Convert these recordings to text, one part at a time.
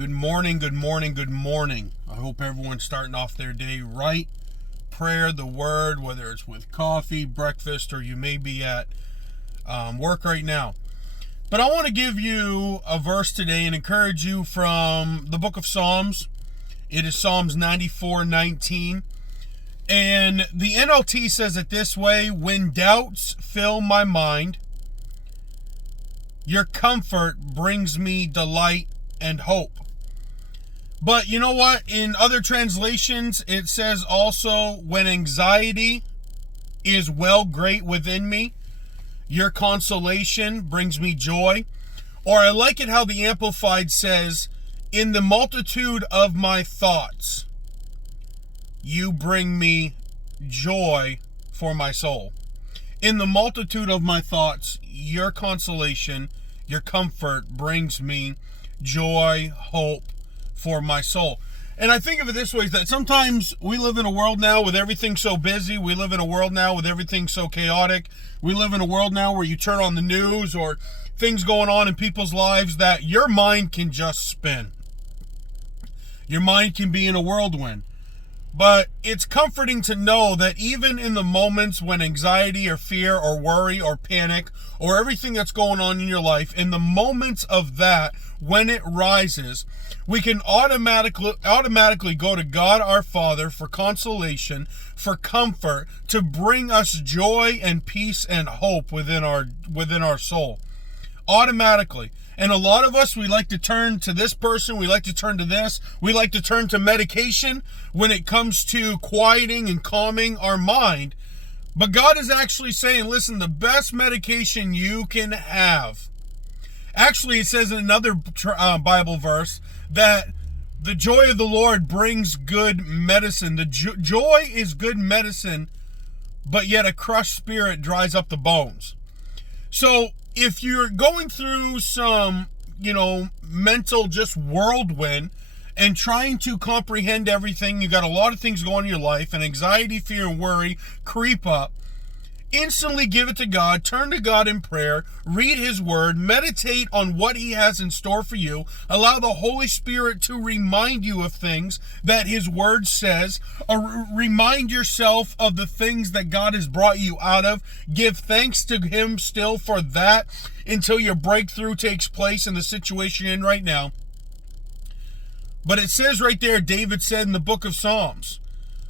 Good morning, good morning, good morning. I hope everyone's starting off their day right. Prayer, the word, whether it's with coffee, breakfast, or you may be at work right now. But I want to give you a verse today and encourage you from the book of Psalms. It is Psalms 94:19. And the NLT says it this way: when doubts fill my mind, your comfort brings me delight and hope. But you know what? In other translations, it says also, when anxiety is well great within me, your consolation brings me joy. Or I like it how the Amplified says, in the multitude of my thoughts, you bring me joy for my soul. In the multitude of my thoughts, your consolation, your comfort brings me joy, hope for my soul. And I think of it this way, that sometimes we live in a world now with everything so busy. We live in a world now with everything so chaotic. We live in a world now where you turn on the news or things going on in people's lives that your mind can just spin. Your mind can be in a whirlwind. But it's comforting to know that even in the moments when anxiety or fear or worry or panic or everything that's going on in your life, in the moments of that, when it rises, we can automatically go to God our Father for consolation, for comfort, to bring us joy and peace and hope within our soul. Automatically. And a lot of us, we like to turn to this person, we like to turn to this, we like to turn to medication when it comes to quieting and calming our mind. But God is actually saying, listen, the best medication you can have. Actually, it says in another Bible verse that the joy of the Lord brings good medicine. The joy is good medicine, but yet a crushed spirit dries up the bones. So if you're going through some, mental just whirlwind and trying to comprehend everything, you got a lot of things going on in your life, and anxiety, fear, and worry creep up, instantly give it to God, turn to God in prayer, read His Word, meditate on what He has in store for you, allow the Holy Spirit to remind you of things that His Word says, or remind yourself of the things that God has brought you out of. Give thanks to Him still for that until your breakthrough takes place in the situation you're in right now. But it says right there, David said in the book of Psalms,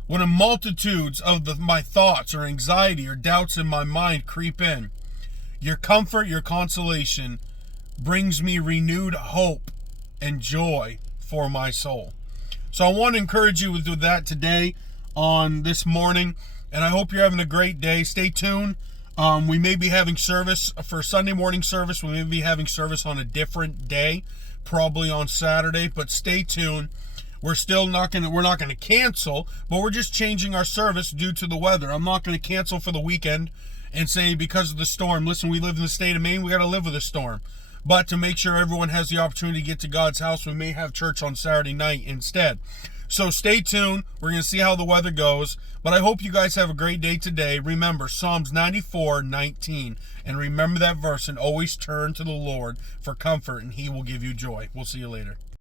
when a multitudes of my thoughts or anxiety or doubts in my mind creep in, your comfort, your consolation brings me renewed hope and joy for my soul. So I want to encourage you with that today on this morning, and I hope you're having a great day. Stay tuned. We may be having service for Sunday morning service. We may be having service on a different day, probably on Saturday, but stay tuned. We're not going to cancel, but we're just changing our service due to the weather. I'm not going to cancel for the weekend and say because of the storm. Listen, we live in the state of Maine. We got to live with a storm. But to make sure everyone has the opportunity to get to God's house, we may have church on Saturday night instead. So stay tuned. We're going to see how the weather goes. But I hope you guys have a great day today. Remember Psalms 94:19. And remember that verse, and always turn to the Lord for comfort, and He will give you joy. We'll see you later.